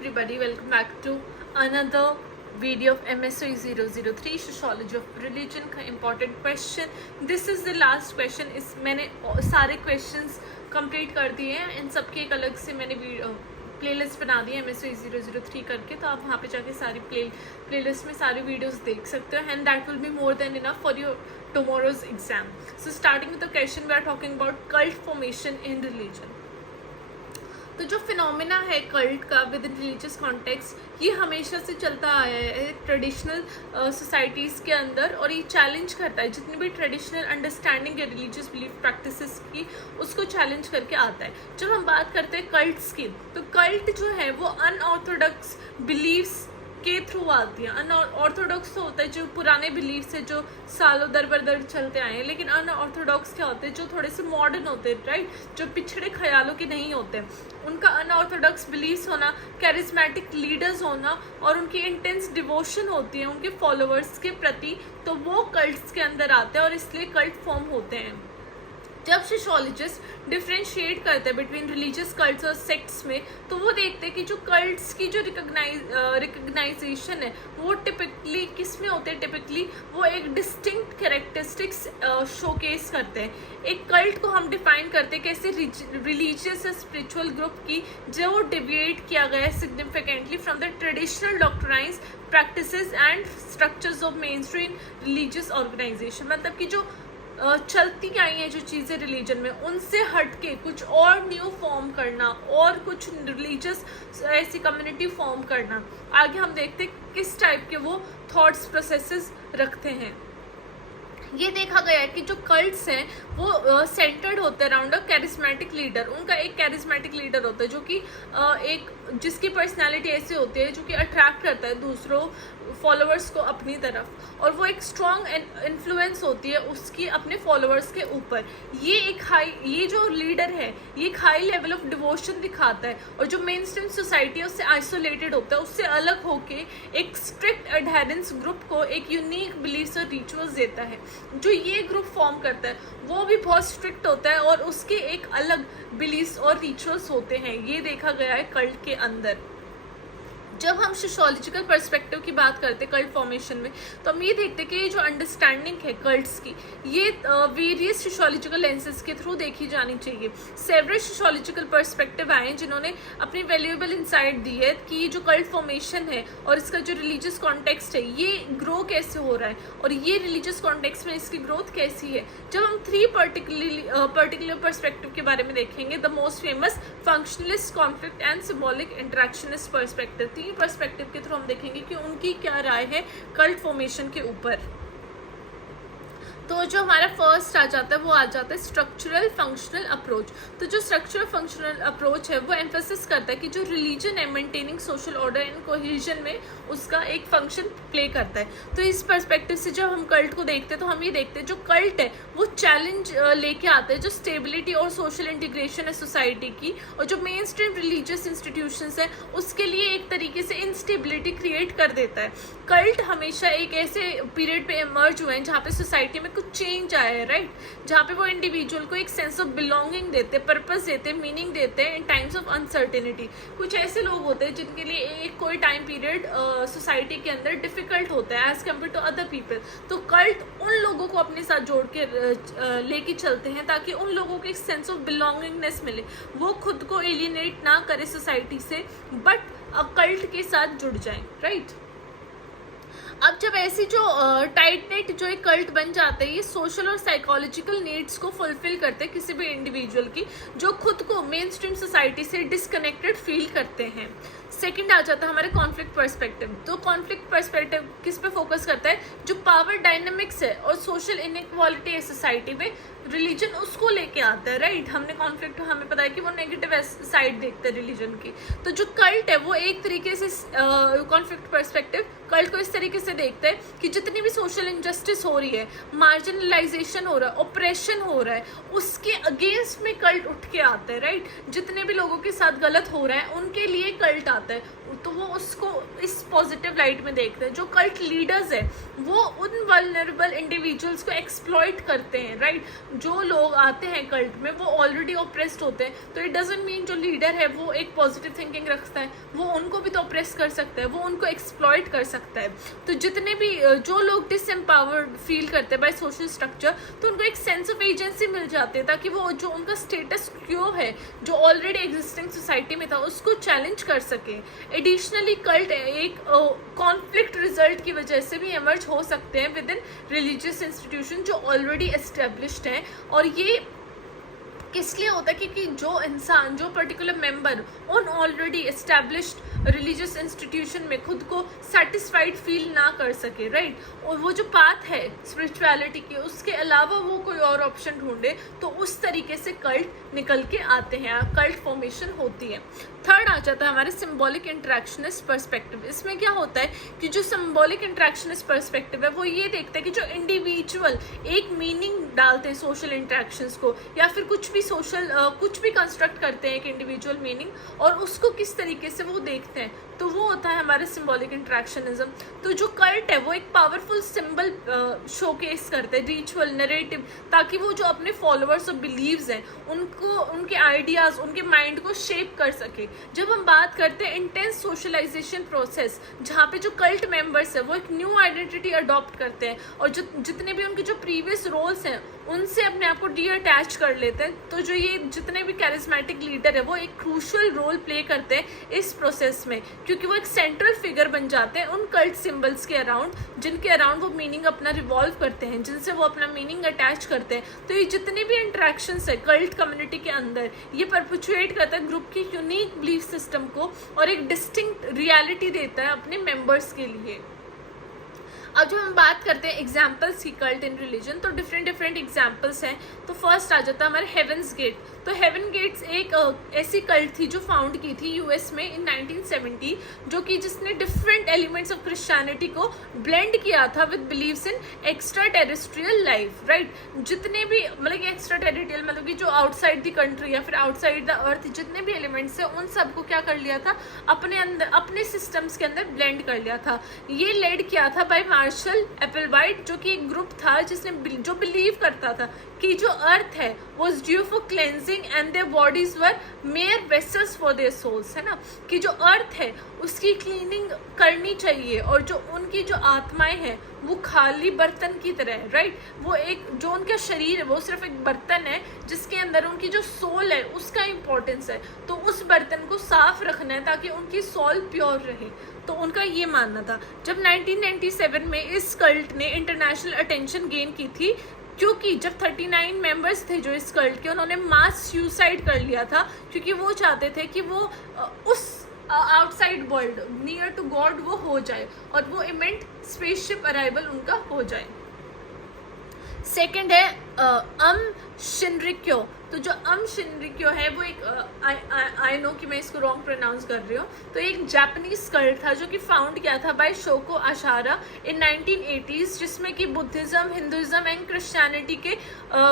everybody, welcome back to another video of MSOE 003 Sociology of Religion का important question. This is the last question. इस मैंने सारे questions complete कर दिए हैं. इन सब की एक अलग से मैंने प्लेलिस्ट बना दी है MSOE 003 करके, तो आप वहाँ पे जाके सारी प्लेलिस्ट में सारी वीडियोस देख सकते हो and that will be more than enough for your tomorrow's exam. So starting with the question, we are talking about cult formation in religion. तो जो फिनोमिना है कल्ट का विद इन रिलीजियस कॉन्टेक्स्ट, ये हमेशा से चलता आया है ट्रेडिशनल सोसाइटीज़ के अंदर, और ये चैलेंज करता है जितनी भी ट्रेडिशनल अंडरस्टैंडिंग है रिलीजियस बिलीफ प्रैक्टिसेस की, उसको चैलेंज करके आता है. जब हम बात करते हैं कल्ट्स की, तो कल्ट जो है वो अनऑर्थोडॉक्स बिलीव्स के थ्रू आती है. अनऑर्थोडॉक्स तो होता है जो पुराने बिलीफ्स है जो सालों दर बदर चलते आए हैं, लेकिन अनऑर्थोडॉक्स क्या होते हैं जो थोड़े से मॉडर्न होते हैं, राइट, जो पिछड़े ख्यालों के नहीं होते. उनका अनऑर्थोडॉक्स बिलीव्स होना, कैरिज्मेटिक लीडर्स होना और उनकी इंटेंस डिवोशन होती है उनके फॉलोअर्स के प्रति, तो वो कल्ट्स के अंदर आते हैं और इसलिए कल्ट फॉर्म होते हैं. जब सोशियोलॉजिस्ट डिफ्रेंशिएट करते हैं बिटवीन रिलीजियस कल्ट्स और सेक्ट्स में, तो वो देखते हैं कि जो कल्ट्स की जो रिकग्नाइजेशन है वो टिपिकली किस में होते हैं. टिपिकली वो एक डिस्टिंक्ट कैरेक्टरिस्टिक्स शोकेस करते हैं. एक कल्ट को हम डिफाइन करते हैं कैसे रिलीजियस या स्पिरिचुअल ग्रुप की जो डिविएट किया गया है significantly from the traditional doctrines, practices and structures of mainstream religious organisation. मतलब कि जो चलती आई हैं जो चीज़ें रिलीजन में, उनसे हटके कुछ और न्यू फॉर्म करना और कुछ रिलीजियस ऐसी कम्युनिटी फॉर्म करना. आगे हम देखते हैं किस टाइप के वो थॉट्स प्रोसेसेस रखते हैं. ये देखा गया है कि जो कल्ट्स हैं वो सेंटर्ड होते हैं अराउंड अ कैरिज्मेटिक लीडर. उनका एक कैरिज्मेटिक लीडर होता है जो कि एक जिसकी पर्सनालिटी ऐसी होती है जो कि अट्रैक्ट करता है दूसरों फॉलोअर्स को अपनी तरफ, और वो एक स्ट्रॉन्ग इन्फ्लुएंस होती है उसकी अपने फॉलोअर्स के ऊपर. ये जो लीडर है ये एक हाई लेवल ऑफ डिवोशन दिखाता है, और जो मेन स्ट्रीम सोसाइटी है उससे आइसोलेटेड होता है, उससे अलग होके एक स्ट्रिक्ट एडहेरेंस ग्रुप को एक यूनिक बिलीफ्स और रिचुअल्स देता है. जो ये ग्रुप फॉर्म करता है वो भी बहुत स्ट्रिक्ट होता है और उसके एक अलग बिलीफ्स और रिचुअल्स होते हैं. ये देखा गया है कल्ट के अंदर. जब हम सोशियोलॉजिकल पर्सपेक्टिव की बात करते हैं कल्ट फॉर्मेशन में, तो हम ये देखते हैं कि ये जो अंडरस्टैंडिंग है कल्ट्स की, ये वेरियस सोशियोलॉजिकल लेंसेज के थ्रू देखी जानी चाहिए. सेवरल सोशियोलॉजिकल पर्सपेक्टिव आए हैं जिन्होंने अपनी वैल्यूएबल इंसाइट दी है कि ये जो कल्ट फॉर्मेशन है और इसका जो रिलीजियस कॉन्टेक्स्ट है ये ग्रो कैसे हो रहा है और ये रिलीजियस कॉन्टेक्स्ट में इसकी ग्रोथ कैसी है. जब हम थ्री पर्टिकुलर पर्सपेक्टिव के बारे में देखेंगे, the most famous functionalist, conflict and symbolic interactionist perspective, perspective के थ्रू हम देखेंगे कि उनकी क्या राय है कल्ट फॉर्मेशन के ऊपर. तो जो हमारा फर्स्ट आ जाता है वो आ जाता है स्ट्रक्चरल फंक्शनल अप्रोच. तो जो स्ट्रक्चरल फंक्शनल अप्रोच है वो एम्फेसिस करता है कि जो रिलीजन है maintaining social order and cohesion में उसका एक फंक्शन प्ले करता है. तो इस पर्सपेक्टिव से जब हम कल्ट को देखते हैं तो हम ये देखते हैं जो कल्ट है वो चैलेंज लेके आता है जो स्टेबिलिटी और सोशल इंटीग्रेशन है सोसाइटी की, और जो मेन स्ट्रीम रिलीजियस इंस्टीट्यूशंस है उसके लिए एक तरीके से इंस्टेबिलिटी क्रिएट कर देता है. कल्ट हमेशा एक ऐसे पीरियड पे इमर्ज हुए हैं जहाँ पे सोसाइटी में कुछ चेंज आया है, राइट, जहाँ पे वो इंडिविजुअल को एक सेंस ऑफ बिलोंगिंग देते हैं, पर्पस देते हैं, मीनिंग देते हैं इन टाइम्स ऑफ अनसर्टेनिटी. कुछ ऐसे लोग होते हैं जिनके लिए एक कोई टाइम पीरियड सोसाइटी के अंदर डिफिकल्ट होता है as compare to other people, तो कल्ट उन लोगों को अपने साथ जोड़ के लेके चलते हैं ताकि उन लोगों को एक सेंस ऑफ बिलोंगिंगनेस मिले, वो खुद को एलियनेट ना करे सोसाइटी से बट कल्ट के साथ जुड़ जाए, राइट. अब जब ऐसी जो टाइट नेट जो एक कल्ट बन जाता है, ये सोशल और साइकोलॉजिकल नीड्स को फुलफिल करते हैं किसी भी इंडिविजुअल की जो खुद को मेन स्ट्रीम सोसाइटी से डिस्कनेक्टेड फील करते हैं. सेकंड आ जाता है हमारे कॉन्फ्लिक्ट पर्सपेक्टिव. तो कॉन्फ्लिक्ट पर्सपेक्टिव किस पे फोकस करता है, जो पावर डायनामिक्स है और सोशल इनइक्वालिटी है सोसाइटी में, रिलीजन उसको लेके आता है, राइट. हमने कॉन्फ्लिक्ट हमें पता है कि वो नेगेटिव साइड देखते हैं रिलीजन की. तो जो कल्ट है वो एक तरीके से कॉन्फ्लिक्ट पर्सपेक्टिव कल्ट को इस तरीके से देखते हैं कि जितनी भी सोशल इंजस्टिस हो रही है, मार्जिनलाइजेशन हो रहा है, ऑपरेशन हो रहा है, उसके अगेंस्ट में कल्ट उठ के आता है, राइट. जितने भी लोगों के साथ गलत हो रहा है उनके लिए कल्ट आता है, तो वो उसको इस पॉजिटिव लाइट में देखते हैं. जो कल्ट लीडर्स है वो उन वल्नरेबल इंडिविजुअल्स को एक्सप्लॉइट करते हैं, राइट. जो लोग आते हैं कल्ट में वो ऑलरेडी ऑप्रेस्ड होते हैं, तो इट डजंट मीन जो लीडर है वो एक पॉजिटिव थिंकिंग रखता है वो उनको भी तो ऑप्रेस कर सकता है, वो उनको एक्सप्लॉइट कर सकता है। तो जितने भी जो लोग डिसएम्पावर्ड फील करते हैं बाय सोशल स्ट्रक्चर, तो उनको एक सेंस ऑफ एजेंसी मिल जाती है ताकि वो जो उनका स्टेटस क्यो है जो ऑलरेडी एग्जिस्टिंग सोसाइटी में था उसको चैलेंज कर सके। एडिशनली कल्ट एक कॉन्फ्लिक्ट रिजल्ट की वजह से भी एमर्ज हो सकते हैं विद इन रिलीजियस इंस्टीट्यूशन जो ऑलरेडी एस्टेब्लिश्ड हैं। और ये किस लिए होता है? क्योंकि जो इंसान, जो पर्टिकुलर मेंबर उन ऑलरेडी एस्टैब्लिश्ड रिलीजियस इंस्टीट्यूशन में खुद को सेटिस्फाइड फील ना कर सके, राइट, और वो जो पाथ है स्पिरिचुअलिटी की उसके अलावा वो कोई और ऑप्शन ढूंढे, तो उस तरीके से कल्ट निकल के आते हैं, कल्ट फॉर्मेशन होती है। थर्ड आ जाता है हमारे सिंबॉलिक इंटरेक्शनिस्ट पर्सपेक्टिव। इसमें क्या होता है कि जो सिंबॉलिक इंटरेक्शनिस्ट पर्सपेक्टिव है वो ये देखता है कि जो इंडिविजुअल एक मीनिंग डालते हैं सोशल इंटरेक्शंस को, या फिर कुछ भी सोशल कुछ भी कंस्ट्रक्ट करते हैं एक इंडिविजुअल मीनिंग, और उसको किस तरीके से वो देखते हैं, तो वो होता है हमारे सिंबॉलिक इंटरेक्शनिज्म। तो जो कल्ट है वो एक पावरफुल सिंबल शोकेस करते हैं, रिचुअल, नरेटिव, ताकि वो जो अपने फॉलोअर्स और बिलीव्स हैं उनको, उनके आइडियाज, उनके माइंड को शेप कर सके। जब हम बात करते हैं इंटेंस सोशलाइजेशन प्रोसेस, जहाँ पे जो कल्ट मेंबर्स है वो एक न्यू आइडेंटिटी अडॉप्ट करते हैं और जो जितने भी उनके जो प्रीवियस रोल्स हैं उनसे अपने आप को डी अटैच कर लेते हैं। तो जो ये जितने भी कैरिज्मेटिक लीडर है वो एक क्रूशल रोल प्ले करते हैं इस प्रोसेस में, क्योंकि वो एक सेंट्रल फिगर बन जाते हैं उन कल्ट सिंबल्स के अराउंड, जिनके अराउंड वो मीनिंग अपना रिवॉल्व करते हैं, जिनसे वो अपना मीनिंग अटैच करते हैं। तो ये जितने भी इंटरेक्शंस है कल्ट कम्युनिटी के अंदर, ये परपेचुएट करता है ग्रुप की यूनिक बिलीफ सिस्टम को और एक डिस्टिंक्ट रियलिटी देता है अपने मेंबर्स के लिए। अब जब हम बात करते हैं एग्जाम्पल्स की कल्ट इन रिलीजन, तो डिफरेंट एग्जाम्पल्स हैं। तो फर्स्ट आ जाता है हमारे हेवन्स गेट। तो हेवन गेट्स एक ऐसी कल्ट थी जो फाउंड की थी यूएस में इन 1970, जो कि जिसने डिफरेंट एलिमेंट्स ऑफ क्रिश्चियनिटी को ब्लेंड किया था with believes in extra terrestrial life, right. जितने भी मतलब एक्स्ट्रा टेरेस्ट्रियल मतलब कि जो आउटसाइड द कंट्री या फिर आउटसाइड द अर्थ जितने भी एलिमेंट्स हैं उन सबको क्या कर लिया था, अपने अंदर, अपने सिस्टम्स के अंदर ब्लेंड कर लिया था। ये लेड किया था बाय मार्शल एप्पलवाइट, जो कि एक ग्रुप था जिसने जो बिलीव करता था कि जो अर्थ है was due for cleansing and their bodies were mere vessels for their souls, है ना, कि जो अर्थ है उसकी क्लीनिंग करनी चाहिए और जो उनकी जो आत्माएं हैं वो खाली बर्तन की तरह है, राइट। वो एक जो उनका शरीर है वो सिर्फ एक बर्तन है जिसके अंदर उनकी जो सोल है उसका इम्पोर्टेंस है, तो उस बर्तन को साफ रखना है ताकि उनकी सोल प्योर रहे। तो उनका ये मानना था। जब 1997 में इस कल्ट ने इंटरनेशनल अटेंशन गेन की थी, क्योंकि जब 39 मेंबर्स थे जो इस कल्ट के, उन्होंने मास सुसाइड कर लिया था क्योंकि वो चाहते थे कि वो उस outside world near to God वो हो जाए और वो इमेंट स्पेसशिप अराइवल उनका हो जाए। सेकंड है शिनरिक्यो। तो जो शिनरिक्यो है वो एक आई नो कि मैं इसको रॉन्ग प्रोनाउंस कर रही हूँ, तो एक जापानीज कल्ट था जो कि फाउंड किया था बाय शोको आशारा इन 1980s, जिसमें कि बुद्धिज्म, हिंदुइज्म एंड क्रिश्चियनिटी के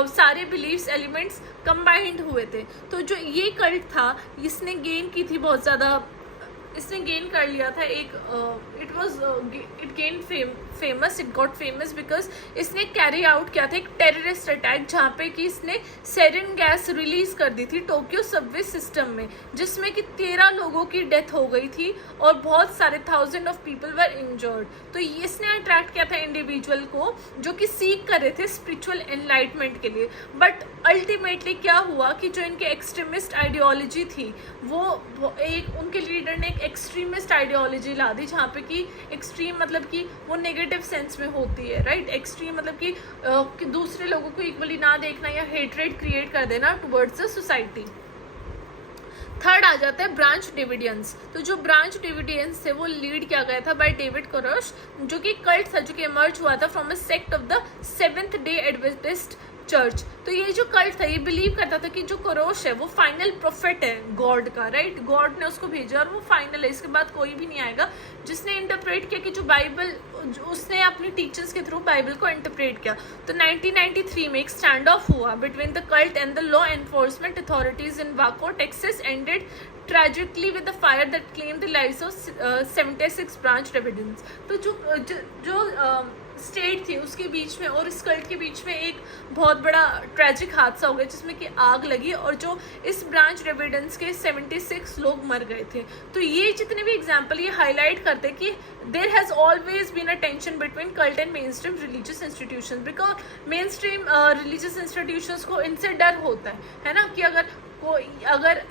सारे बिलीव्स एलिमेंट्स कंबाइंड हुए थे। तो जो ये कल्ट था इसने गेन की थी बहुत ज़्यादा, इसने गेन कर लिया था एक it gain famous, it got famous because इसने कैरी आउट किया था एक टेररिस्ट अटैक जहाँ पे कि इसने सेरिन गैस रिलीज कर दी थी टोक्यो सबवे सिस्टम में, जिसमें कि 13 लोगों की डेथ हो गई थी और बहुत सारे 1000 ऑफ पीपल वर इंजर्ड। तो इसने अट्रैक्ट किया था इंडिविजुअल को जो कि सीख कर रहे थे स्पिरिचुअल एनलाइटमेंट के लिए। बट अल्टीमेटली क्या हुआ कि जो इनके एक्सट्रीमिस्ट आइडियोलॉजी थी वो एक उनके लीडर ने एक एक्सट्रीमिस्ट आइडियोलॉजी ला दी, जहाँ पे कि एक्सट्रीम मतलब कि वो नेगेटिव सेंस में होती है, राइट। एक्सट्रीम मतलब कि दूसरे लोगों को इक्वली ना देखना या हेट्रेड क्रिएट कर देना टुवर्ड्स द सोसाइटी। थर्ड आ जाता है ब्रांच डिविडेंस। तो जो ब्रांच डिविडेंस थे वो लीड किया गया था बाय डेविड कोरेश, जो कि कल्ट था जो कि इमर्ज हुआ था from a sect of the seventh day Adventist church. तो ये जो कल्ट था ये बिलीव करता था कि जो कोरोश है वो फाइनल प्रोफेट है गॉड का, राइट। गॉड ने उसको भेजा और वो फाइनल है, इसके बाद कोई भी नहीं आएगा। जिसने इंटरप्रेट किया कि जो बाइबल, उसने अपनी टीचर्स के थ्रू बाइबल को इंटरप्रेट किया। तो 1993 में एक स्टैंड ऑफ हुआ between the cult and the law enforcement authorities in Waco, Texas, ended tragically with the fire that claimed the lives of 76 branch Davidians। तो जो स्टेट थी उसके बीच में और इस कल्ट के बीच में एक बहुत बड़ा ट्रेजिक हादसा हो गया जिसमें कि आग लगी और जो इस ब्रांच डेविडेंस के 76 लोग मर गए थे। तो ये जितने भी एग्जाम्पल ये हाईलाइट करते कि there has always been a tension between cult and mainstream religious institution, because mainstream religious institutions को इनसे डर होता है ना, कि अगर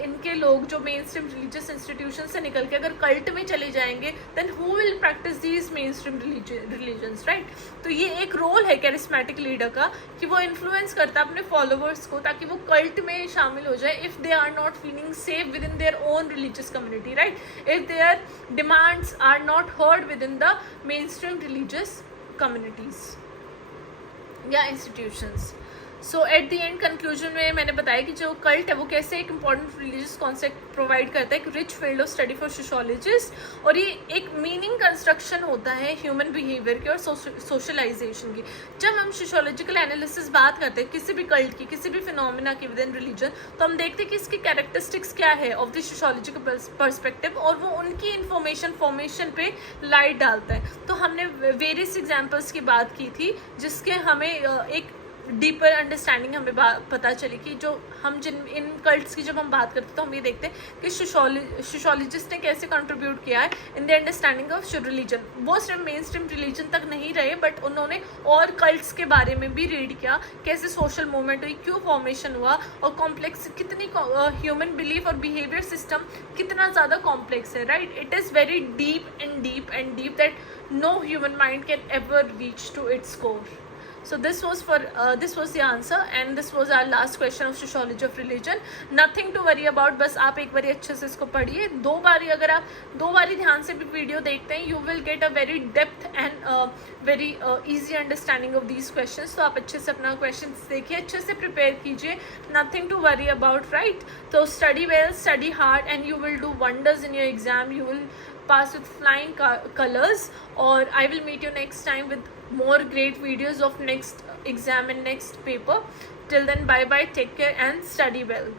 इनके लोग जो मेन स्ट्रीम रिलीजियस इंस्टीट्यूशन से निकल के अगर कल्ट में चले जाएंगे then who will practice these mainstream religions, right. तो ये एक रोल है कैरिस्मेटिक लीडर का कि वो इन्फ्लुएंस करता है अपने फॉलोअर्स को ताकि वो कल्ट में शामिल हो जाए if they are not feeling safe within their own religious community, right, if their demands are not heard within the mainstream religious communities या institutions. So at the end conclusion में मैंने बताया कि जो cult है वो कैसे एक इंपॉर्टेंट रिलीजियस कॉन्सेप्ट प्रोवाइड करता है, एक rich field of study for sociologist, और ये एक मीनिंग कंस्ट्रक्शन होता है ह्यूमन बिहेवियर की और सोशलाइजेशन की। जब हम सोशियोलॉजिकल एनालिसिस बात करते हैं किसी भी कल्ट की, किसी भी फिनोमिना की विद इन रिलीजन, तो हम देखते हैं कि इसकी कैरेक्टरिस्टिक्स क्या है ऑफ द सोशियोलॉजिकल पर्सपेक्टिव, और वो उनकी इंफॉर्मेशन फॉर्मेशन पे लाइट डालता है। तो हमने वेरियस एग्जाम्पल्स की बात की थी जिसके हमें एक डीपर अंडरस्टैंडिंग हमें पता चली कि जो हम इन कल्ट्स की जब हम बात करते हैं तो हम ये देखते हैं कि सोशियोलॉजिस्ट ने कैसे कंट्रीब्यूट किया है in the understanding of religion. वो सिर्फ मेन स्ट्रीम रिलीजन तक नहीं रहे बट उन्होंने और कल्ट्स के बारे में भी रीड किया, कैसे सोशल मूवमेंट हुई, क्यों फॉर्मेशन हुआ, और कॉम्प्लेक्स कितनी ह्यूमन बिलीफ और बिहेवियर सिस्टम कितना ज़्यादा कॉम्प्लेक्स है, right. It is very deep and deep that no human mind can ever reach to its core. So this was the answer and this was our last question of sociology of religion. Nothing to worry about, बस आप एक बारी अच्छे से इसको पढ़िए, अगर आप दो बारी ध्यान से भी वीडियो देखते हैं you will get a very depth and very easy understanding of these questions. तो आप अच्छे से अपना questions देखिए, अच्छे से prepare कीजिए, nothing to worry about, right? So study well, study hard and you will do wonders in your exam. You will pass with flying colors, or I will meet you next time with more great videos of next exam and next paper. Till then, bye bye, take care and study well.